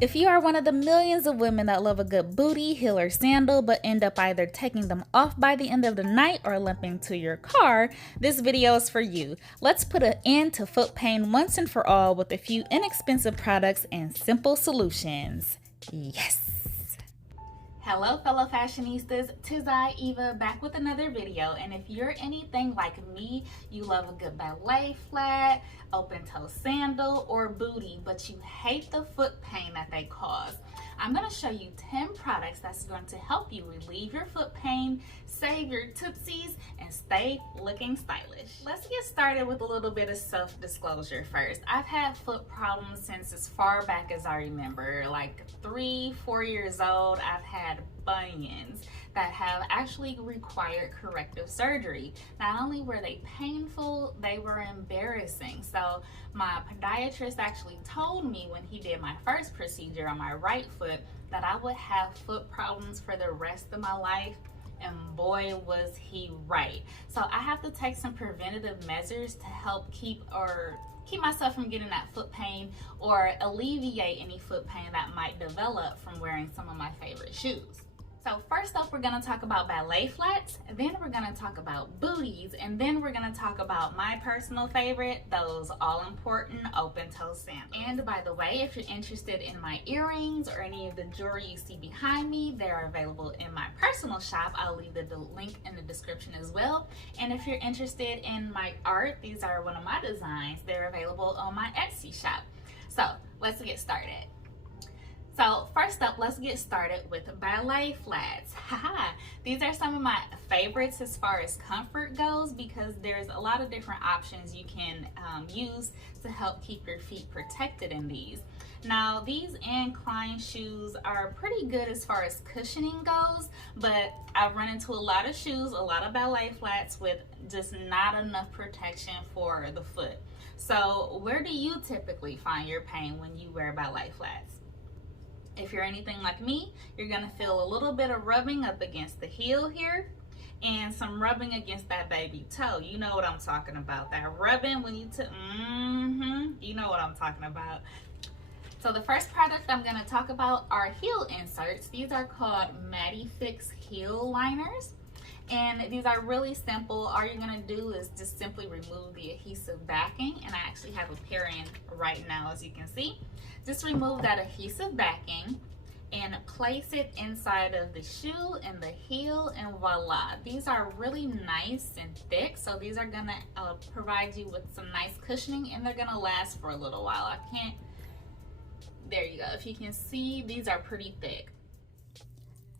If you are one of the millions of women that love a good booty, heel, or sandal, but end up either taking them off by the end of the night or limping to your car, this video is for you. Let's put an end to foot pain once and for all with a few inexpensive products and simple solutions. Yes! Hello fellow fashionistas, 'tis I, Eva, back with another video. And if you're anything like me, you love a good ballet flat, open toe sandal, or booty, but you hate the foot pain that they cause, I'm going to show you 10 products that's going to help you relieve your foot pain, save your tootsies, and stay looking stylish. Let's get started with a little bit of self-disclosure first. I've had foot problems since as far back as I remember, like 3-4 years old. I've had bunions that have actually required corrective surgery. Not only were they painful, they were embarrassing. So my podiatrist actually told me when he did my first procedure on my right foot that I would have foot problems for the rest of my life. And boy, was he right. So I have to take some preventative measures to help keep myself from getting that foot pain or alleviate any foot pain that might develop from wearing some of my favorite shoes. So first up, we're going to talk about ballet flats, then we're going to talk about booties, and then we're going to talk about my personal favorite, those all-important open-toe sandals. And by the way, if you're interested in my earrings or any of the jewelry you see behind me, they're available in my personal shop. I'll leave the link in the description as well. And if you're interested in my art, these are one of my designs. They're available on my Etsy shop. So let's get started. So first up, let's get started with ballet flats. These are some of my favorites as far as comfort goes because there's a lot of different options you can use to help keep your feet protected in these. Now, these incline shoes are pretty good as far as cushioning goes, but I've run into a lot of shoes, a lot of ballet flats with just not enough protection for the foot. So where do you typically find your pain when you wear ballet flats? If you're anything like me, you're going to feel a little bit of rubbing up against the heel here and some rubbing against that baby toe. You know what I'm talking about. That rubbing when you you know what I'm talking about. So the first product I'm going to talk about are heel inserts. These are called Matie Fix heel liners. And these are really simple. All you're going to do is just simply remove the adhesive backing. And I actually have a pair in right now, as you can see. Just remove that adhesive backing and place it inside of the shoe and the heel, and voila. These are really nice and thick. So these are going to provide you with some nice cushioning, and they're going to last for a little while. There you go. If you can see, these are pretty thick.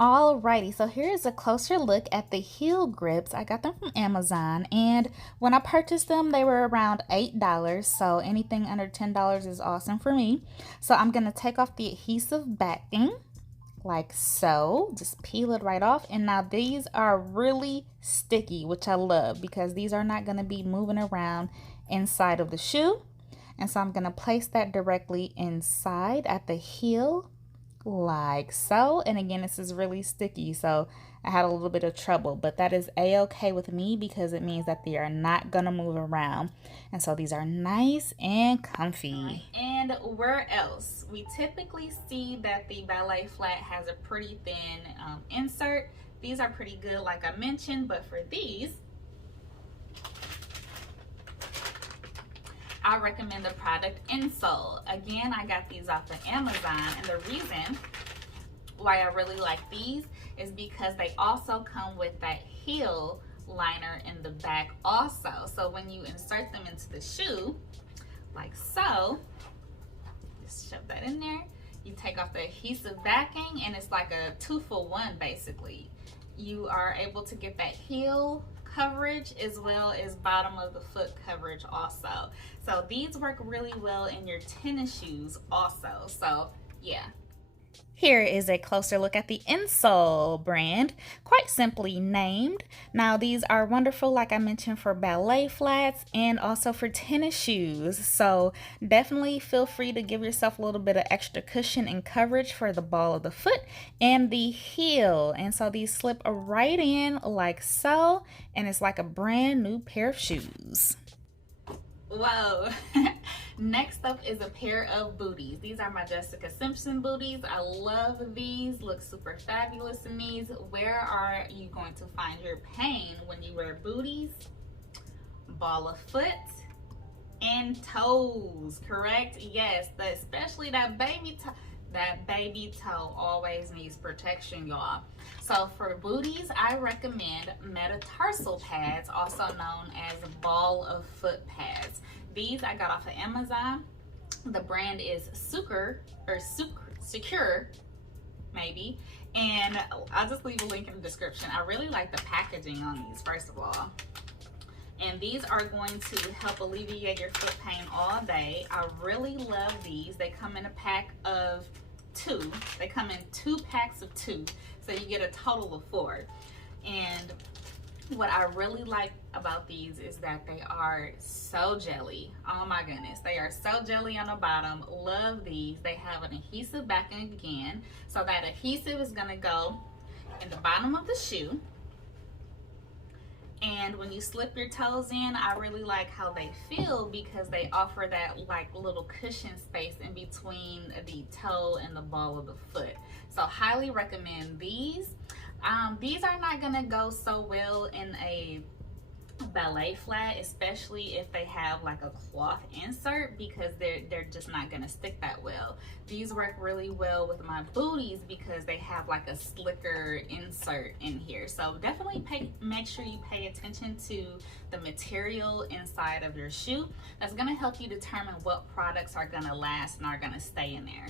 Alrighty, so here's a closer look at the heel grips. I got them from Amazon, and when I purchased them, they were around $8, so anything under $10 is awesome for me. So I'm going to take off the adhesive backing, like so. Just peel it right off, and now these are really sticky, which I love, because these are not going to be moving around inside of the shoe. And so I'm going to place that directly inside at the heel, like so. And again, this is really sticky, so I had a little bit of trouble, but that is a-okay with me because it means that they are not gonna move around. And so these are nice and comfy. And where else? We typically see that the ballet flat has a pretty thin insert. These are pretty good, like I mentioned, but for these, I recommend the product Insole. Again, I got these off of Amazon, and the reason why I really like these is because they also come with that heel liner in the back also. So when you insert them into the shoe, like so, just shove that in there. You take off the adhesive backing, and it's like a 2-for-1 basically. You are able to get that heel coverage as well as bottom of the foot coverage also. So these work really well in your tennis shoes also. So yeah. Here is a closer look at the Insole brand, quite simply named. Now these are wonderful, like I mentioned, for ballet flats and also for tennis shoes. So definitely feel free to give yourself a little bit of extra cushion and coverage for the ball of the foot and the heel. And so these slip right in like so, and it's like a brand new pair of shoes. Whoa. Next up is a pair of booties. These are my Jessica Simpson booties. I love these. Look super fabulous in these. Where are you going to find your pain when you wear booties? Ball of foot and toes, correct? Yes, especially that baby toe. That baby toe always needs protection, y'all. So for booties, I recommend metatarsal pads, also known as ball of foot pads. These I got off of Amazon. The brand is Succure, maybe. And I'll just leave a link in the description. I really like the packaging on these, first of all. And these are going to help alleviate your foot pain all day. I really love these. They come in a pack of 2. They come in 2 packs of 2. So you get a total of 4. And what I really like about these is that they are so jelly. Oh my goodness. They are so jelly on the bottom. Love these. They have an adhesive back again. So that adhesive is going to go in the bottom of the shoe. And when you slip your toes in, I really like how they feel because they offer that like little cushion space in between the toe and the ball of the foot. So highly recommend these. These are not gonna go so well in a ballet flat, especially if they have like a cloth insert, because they're just not gonna stick that well. These work really well with my booties because they have like a slicker insert in here. So definitely make sure you pay attention to the material inside of your shoe. That's gonna help you determine what products are gonna last and are gonna stay in there.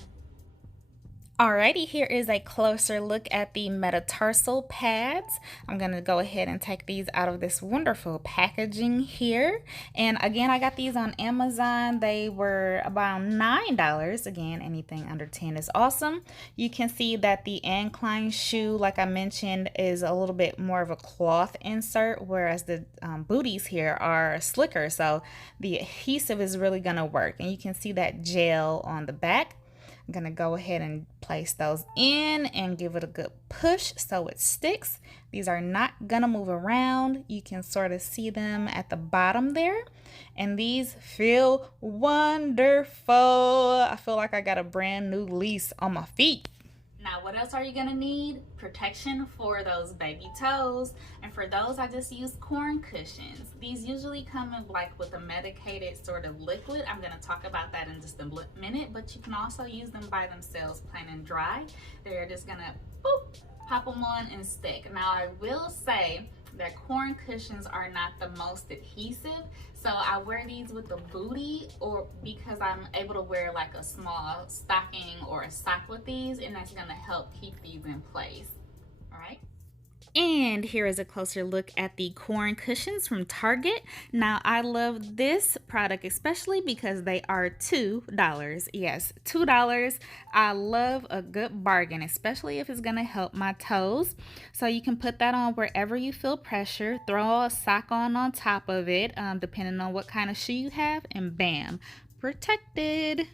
Alrighty, here is a closer look at the metatarsal pads. I'm going to go ahead and take these out of this wonderful packaging here. And again, I got these on Amazon. They were about $9. Again, anything under 10 is awesome. You can see that the incline shoe, like I mentioned, is a little bit more of a cloth insert, whereas the booties here are slicker. So the adhesive is really going to work. And you can see that gel on the back. I'm gonna go ahead and place those in and give it a good push so it sticks. These are not gonna move around. You can sort of see them at the bottom there. And these feel wonderful. I feel like I got a brand new lease on my feet. Now, what else are you gonna need? Protection for those baby toes. And for those, I just use corn cushions. These usually come in like with a medicated sort of liquid. I'm gonna talk about that in just a minute, but you can also use them by themselves, plain and dry. They're just gonna boop, pop them on and stick. Now, I will say that corn cushions are not the most adhesive. So I wear these with the booty, or because I'm able to wear like a small stocking or a sock with these, and that's gonna help keep these in place. All right. And here is a closer look at the corn cushions from Target. Now, I love this product especially because they are $2. Yes, $2. I love a good bargain, especially if it's going to help my toes. So you can put that on wherever you feel pressure. Throw a sock on top of it, depending on what kind of shoe you have, and bam, protected.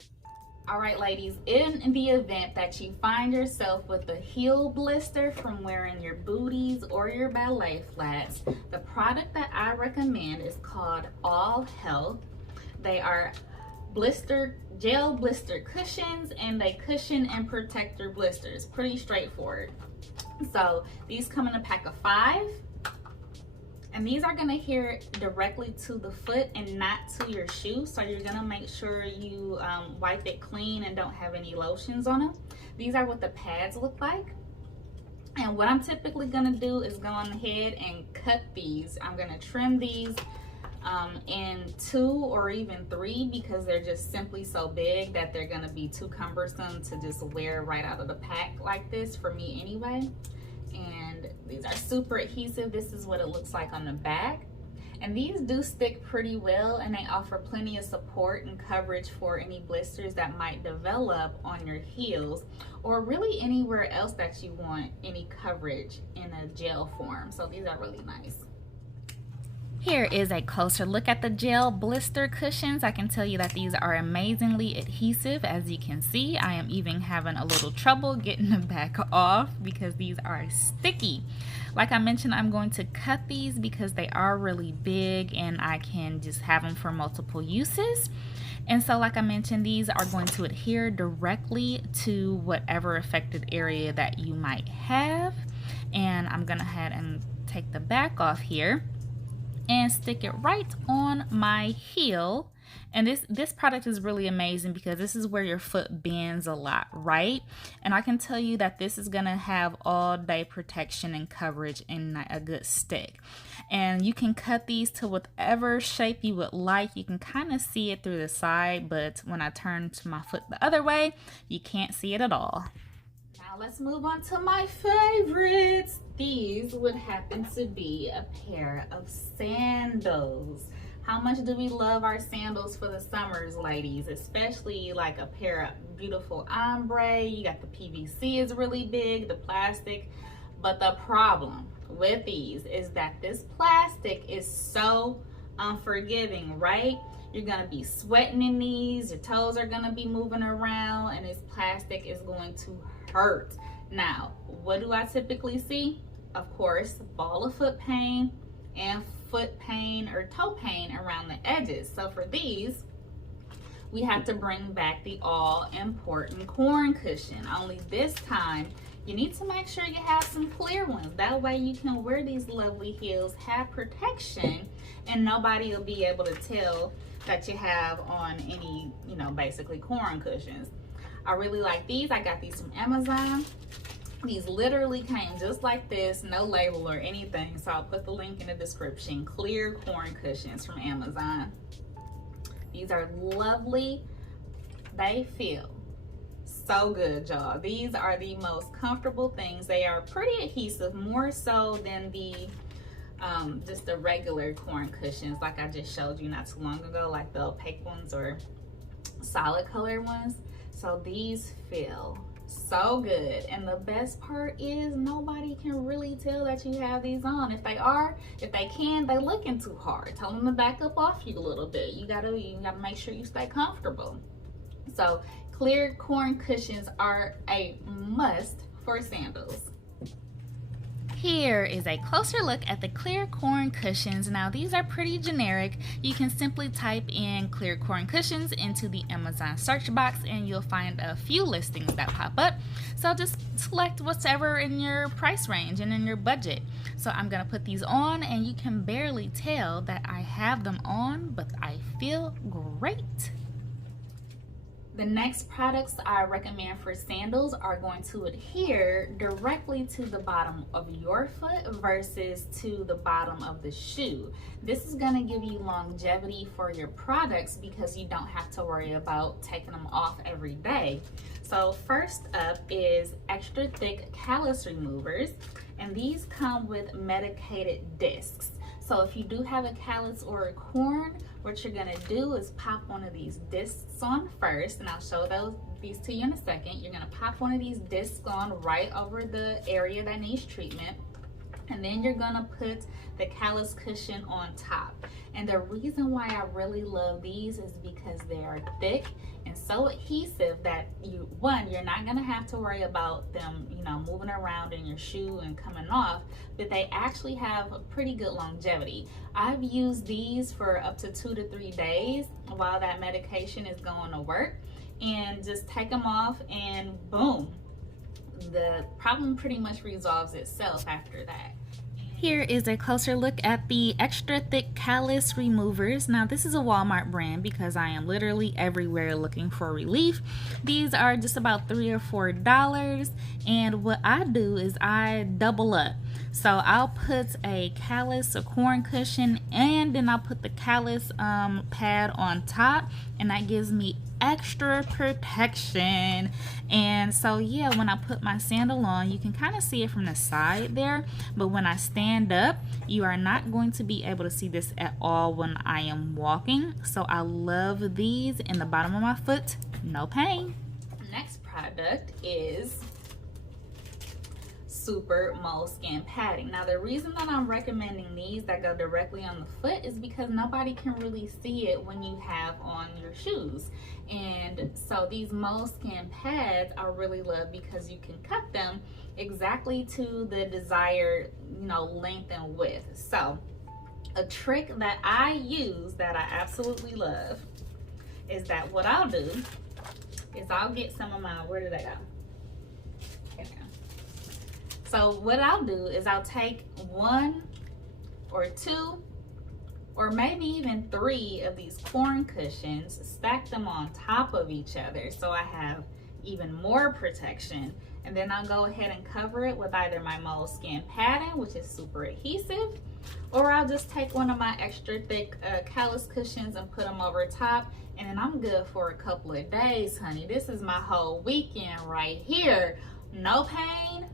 All right, ladies, in the event that you find yourself with a heel blister from wearing your booties or your ballet flats, the product that I recommend is called All Health. They are gel blister cushions, and they cushion and protect your blisters. Pretty straightforward. So these come in a pack of 5. And these are gonna adhere directly to the foot and not to your shoe. So you're gonna make sure you wipe it clean and don't have any lotions on them. These are what the pads look like. And what I'm typically gonna do is go on ahead and cut these. I'm gonna trim these in 2 or even 3 because they're just simply so big that they're gonna be too cumbersome to just wear right out of the pack like this, for me anyway. And these are super adhesive. This is what it looks like on the back. And these do stick pretty well, and they offer plenty of support and coverage for any blisters that might develop on your heels, or really anywhere else that you want any coverage in a gel form. So these are really nice. Here is a closer look at the gel blister cushions. I can tell you that these are amazingly adhesive. As you can see, I am even having a little trouble getting them back off because these are sticky. Like I mentioned, I'm going to cut these because they are really big and I can just have them for multiple uses. And so like I mentioned, these are going to adhere directly to whatever affected area that you might have. And I'm gonna head and take the back off here and stick it right on my heel. And this product is really amazing because this is where your foot bends a lot, right? And I can tell you that this is gonna have all day protection and coverage in a good stick. And you can cut these to whatever shape you would like. You can kind of see it through the side, but when I turn to my foot the other way, you can't see it at all. Now let's move on to my favorites. These would happen to be a pair of sandals. How much do we love our sandals for the summers, ladies? Especially like a pair of beautiful ombre. You got the PVC is really big, the plastic. But the problem with these is that this plastic is so unforgiving, right? You're gonna be sweating in these, your toes are gonna be moving around, and this plastic is going to hurt. Now, what do I typically see? Of course, ball of foot pain and foot pain or toe pain around the edges. So for these, we have to bring back the all-important corn cushion. Only this time, you need to make sure you have some clear ones. That way you can wear these lovely heels, have protection, and nobody will be able to tell that you have on any, basically corn cushions. I really like these. I got these from Amazon. These literally came just like this, no label or anything. So I'll put the link in the description. Clear corn cushions from Amazon. These are lovely. They feel so good, y'all. These are the most comfortable things. They are pretty adhesive, more so than the just the regular corn cushions like I just showed you not too long ago, like the opaque ones or solid color ones. So these feel so good, and the best part is nobody can really tell that you have these on. If they can, they looking too hard. Tell them to back up off you a little bit. You gotta make sure you stay comfortable. So clear corn cushions are a must for sandals. Here is a closer look at the clear corn cushions. Now these are pretty generic. You can simply type in clear corn cushions into the Amazon search box and you'll find a few listings that pop up. So just select whatever in your price range and in your budget. So I'm gonna put these on and you can barely tell that I have them on, but I feel great. The next products I recommend for sandals are going to adhere directly to the bottom of your foot versus to the bottom of the shoe. This is going to give you longevity for your products because you don't have to worry about taking them off every day. So first up is extra thick callus removers, and these come with medicated discs. So if you do have a callus or a corn, what you're gonna do is pop one of these discs on first, and I'll show these to you in a second. You're gonna pop one of these discs on right over the area that needs treatment, and then you're gonna put the callus cushion on top. And the reason why I really love these is because they are thick and so adhesive that you're not gonna have to worry about them, moving around in your shoe and coming off, but they actually have a pretty good longevity. I've used these for up to 2 to 3 days while that medication is going to work, and just take them off and boom, the problem pretty much resolves itself after that. Here is a closer look at the extra thick callus removers. Now this is a Walmart brand because I am literally everywhere looking for relief. These are just about $3 or $4, and what I do is I double up. So I'll put a corn cushion, and then I'll put the callus pad on top, and that gives me extra protection. And so yeah, when I put my sandal on, you can kind of see it from the side there, but when I stand up, you are not going to be able to see this at all when I am walking. So I love these in the bottom of my foot, no pain. Next product is super moleskin padding. Now the reason that I'm recommending these that go directly on the foot is because nobody can really see it when you have on your shoes. And so these moleskin pads I really love because you can cut them exactly to the desired, you know, length and width. So a trick that I use that I absolutely love is that what I'll do is I'll get some of my, where did they go? So what I'll do is I'll take 1 or 2 or maybe even 3 of these corn cushions, stack them on top of each other so I have even more protection, and then I'll go ahead and cover it with either my moleskin padding, which is super adhesive, or I'll just take one of my extra thick callus cushions and put them over top, and then I'm good for a couple of days, honey. This is my whole weekend right here. No pain,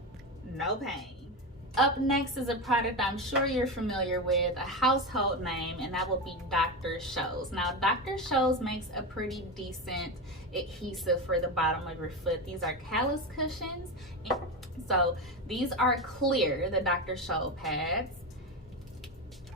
no pain. Up next is a product I'm sure you're familiar with, a household name, and that will be Dr. Scholl's. Now, Dr. Scholl's makes a pretty decent adhesive for the bottom of your foot. These are callus cushions. So these are clear, the Dr. Scholl pads.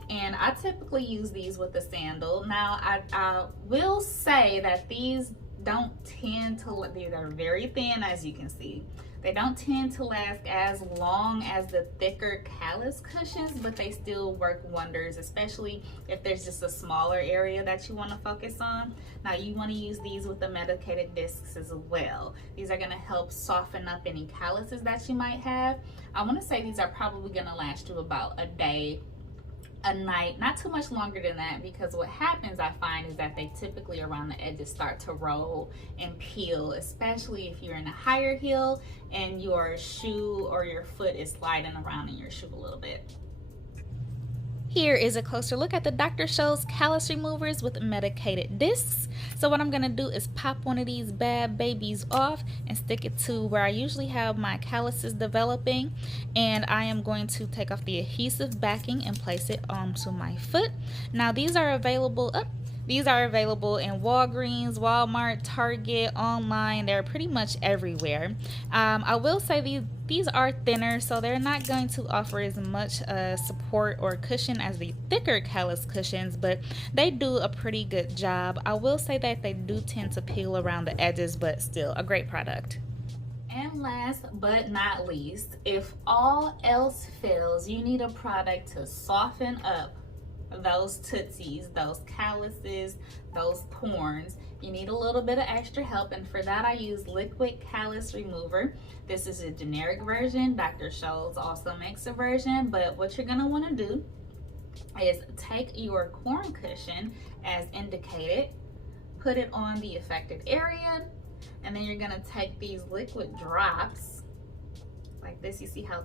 And I typically use these with a sandal. Now, I will say that these don't tend to, these are very thin as you can see. They don't tend to last as long as the thicker callus cushions, but they still work wonders, especially if there's just a smaller area that you want to focus on. Now you want to use these with the medicated discs as well. These are going to help soften up any calluses that you might have. I want to say these are probably going to last you about a day, a night, not too much longer than that, because what happens I find is that they typically around the edges start to roll and peel, especially if you're in a higher heel and your shoe or your foot is sliding around in your shoe a little bit. Here is a closer look at the Dr. Scholl's callus removers with medicated discs. So what I'm going to do is pop one of these bad babies off and stick it to where I usually have my calluses developing, and I am going to take off the adhesive backing and place it onto my foot. Now these are available in Walgreens, Walmart, Target, online. They're pretty much everywhere. I will say these are thinner, so they're not going to offer as much support or cushion as the thicker callus cushions, but they do a pretty good job. I will say that they do tend to peel around the edges, but still a great product. And last but not least, if all else fails, you need a product to soften up those tootsies, those calluses, those corns. You need a little bit of extra help, and for that I use liquid callus remover. This is a generic version. Dr. Scholl's also makes a version, but what you're going to want to do is take your corn cushion as indicated, put it on the affected area, and then you're going to take these liquid drops like this. You see how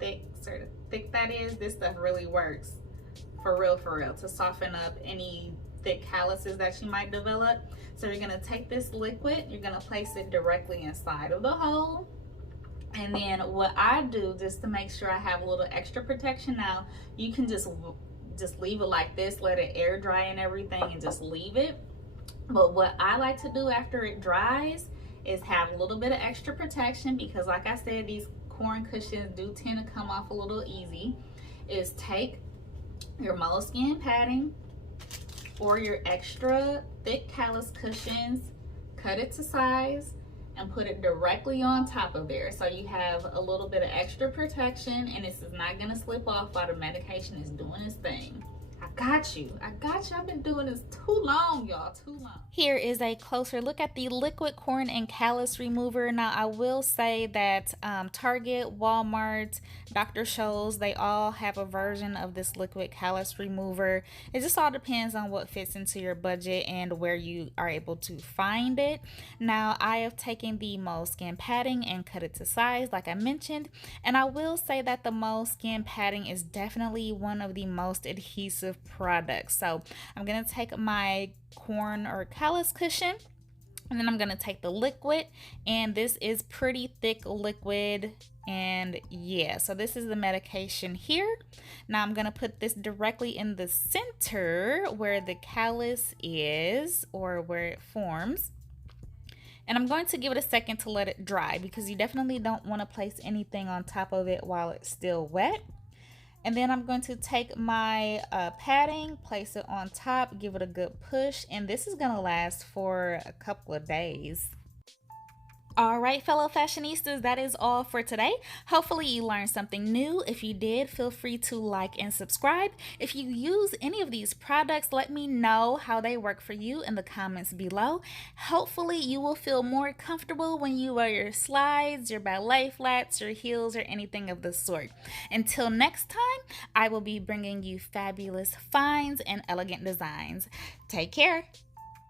thick, sort of thick that is? This stuff really works for real, to soften up any thick calluses that you might develop. So you're gonna take this liquid, you're gonna place it directly inside of the hole. And then what I do, just to make sure I have a little extra protection, now you can just leave it like this, let it air dry and everything, and just leave it. But what I like to do after it dries is have a little bit of extra protection, because like I said, these corn cushions do tend to come off a little easy, is take your moleskin padding or your extra thick callus cushions, cut it to size, and put it directly on top of there, so you have a little bit of extra protection, and this is not going to slip off while the medication is doing its thing. I got you. I've been doing this too long, y'all, too long. Here is a closer look at the liquid corn and callus remover. Now I will say that Target, Walmart, Dr. Scholl's, they all have a version of this liquid callus remover. It just all depends on what fits into your budget and where you are able to find it. Now I have taken the moleskin padding and cut it to size like I mentioned, and I will say that the moleskin padding is definitely one of the most adhesive products. So I'm going to take my corn or callus cushion, and then I'm going to take the liquid, and this is pretty thick liquid, and yeah, so this is the medication here. Now I'm going to put this directly in the center where the callus is, or where it forms, And I'm going to give it a second to let it dry because you definitely don't want to place anything on top of it while it's still wet. And then I'm going to take my padding, place it on top, give it a good push, and this is going to last for a couple of days. All right, fellow fashionistas, that is all for today. Hopefully you learned something new. If you did, feel free to like and subscribe. If you use any of these products, let me know how they work for you in the comments below. Hopefully you will feel more comfortable when you wear your slides, your ballet flats, your heels, or anything of the sort. Until next time, I will be bringing you fabulous finds and elegant designs. Take care.